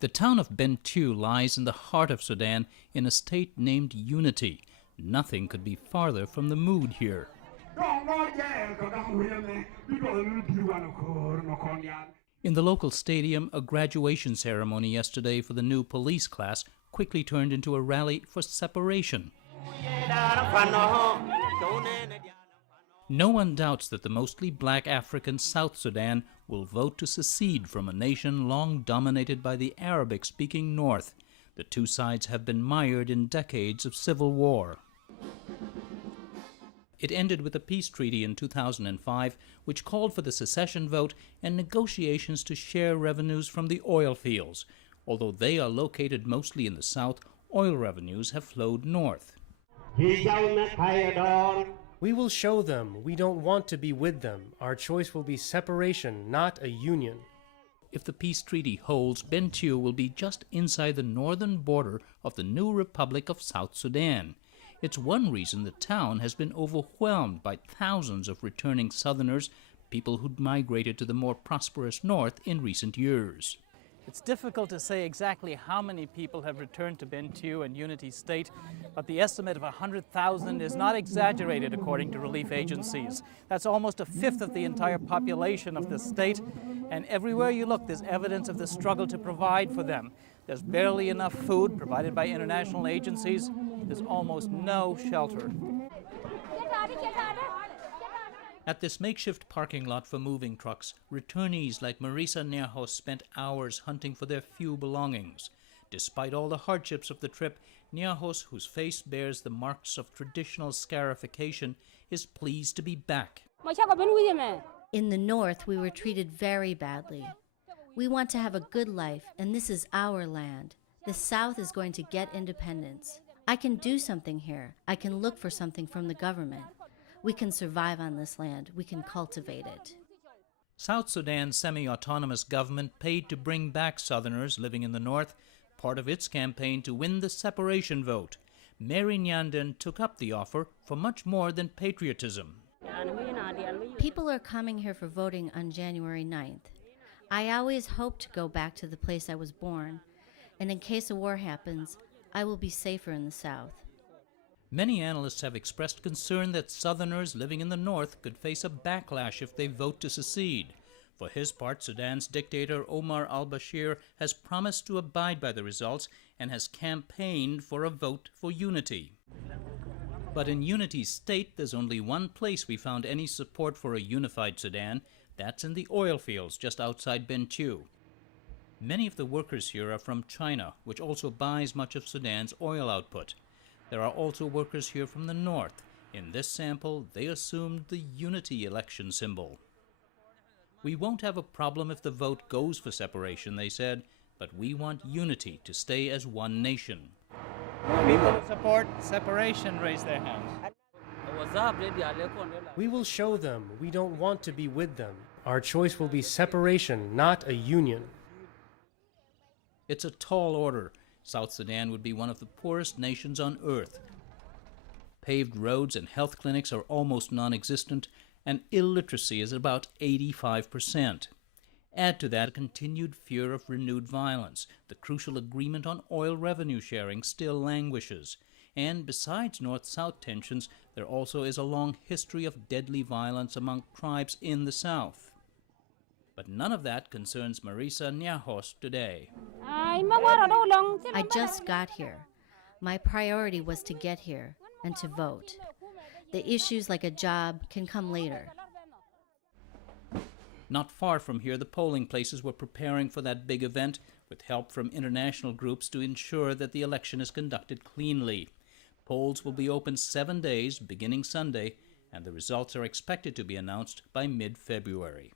The town of Bentiu lies in the heart of Sudan in a state named Unity. Nothing could be farther from the mood here. In the local stadium, a graduation ceremony yesterday for the new police class quickly turned into a rally for separation. No one doubts that the mostly black African South Sudan will vote to secede from a nation long dominated by the Arabic-speaking North. The two sides have been mired in decades of civil war. It ended with a peace treaty in 2005, which called for the secession vote and negotiations to share revenues from the oil fields. Although they are located mostly in the south, oil revenues have flowed north. We will show them we don't want to be with them. Our choice will be separation, not a union. If the peace treaty holds, Bentiu will be just inside the northern border of the new Republic of South Sudan. It's one reason the town has been overwhelmed by thousands of returning Southerners, people who'd migrated to the more prosperous north in recent years. It's difficult to say exactly how many people have returned to Bentiu and Unity State, but the estimate of 100,000 is not exaggerated according to relief agencies. That's almost a fifth of the entire population of the state, and everywhere you look there's evidence of the struggle to provide for them. There's barely enough food provided by international agencies. There's almost no shelter. At this makeshift parking lot for moving trucks, returnees like Marisa Nerhos spent hours hunting for their few belongings. Despite all the hardships of the trip, Nerhos, whose face bears the marks of traditional scarification, is pleased to be back. In the north, we were treated very badly. We want to have a good life, and this is our land. The south is going to get independence. I can do something here. I can look for something from the government. We can survive on this land. We can cultivate it. South Sudan's semi-autonomous government paid to bring back Southerners living in the north, part of its campaign to win the separation vote. Mary Nyanden took up the offer for much more than patriotism. People are coming here for voting on January 9th. I always hope to go back to the place I was born, and in case a war happens, I will be safer in the south. Many analysts have expressed concern that Southerners living in the north could face a backlash if they vote to secede. For his part, Sudan's dictator Omar al-Bashir has promised to abide by the results and has campaigned for a vote for unity. But in Unity State, there's only one place we found any support for a unified Sudan. That's in the oil fields just outside Bentiu. Many of the workers here are from China, which also buys much of Sudan's oil output. There are also workers here from the north. In this sample, they assumed the unity election symbol. We won't have a problem if the vote goes for separation, they said, but we want unity to stay as one nation. People who support separation raise their hands. We will show them we don't want to be with them. Our choice will be separation, not a union. It's a tall order. South Sudan would be one of the poorest nations on earth. Paved roads and health clinics are almost non-existent, and illiteracy is about 85%. Add to that a continued fear of renewed violence. The crucial agreement on oil revenue sharing still languishes. And besides north-south tensions, there also is a long history of deadly violence among tribes in the south. But none of that concerns Marisa Nerhos today. I just got here. My priority was to get here and to vote. The issues like a job can come later. Not far from here, the polling places were preparing for that big event with help from international groups to ensure that the election is conducted cleanly. Polls will be open 7 days, beginning Sunday, and the results are expected to be announced by mid-February.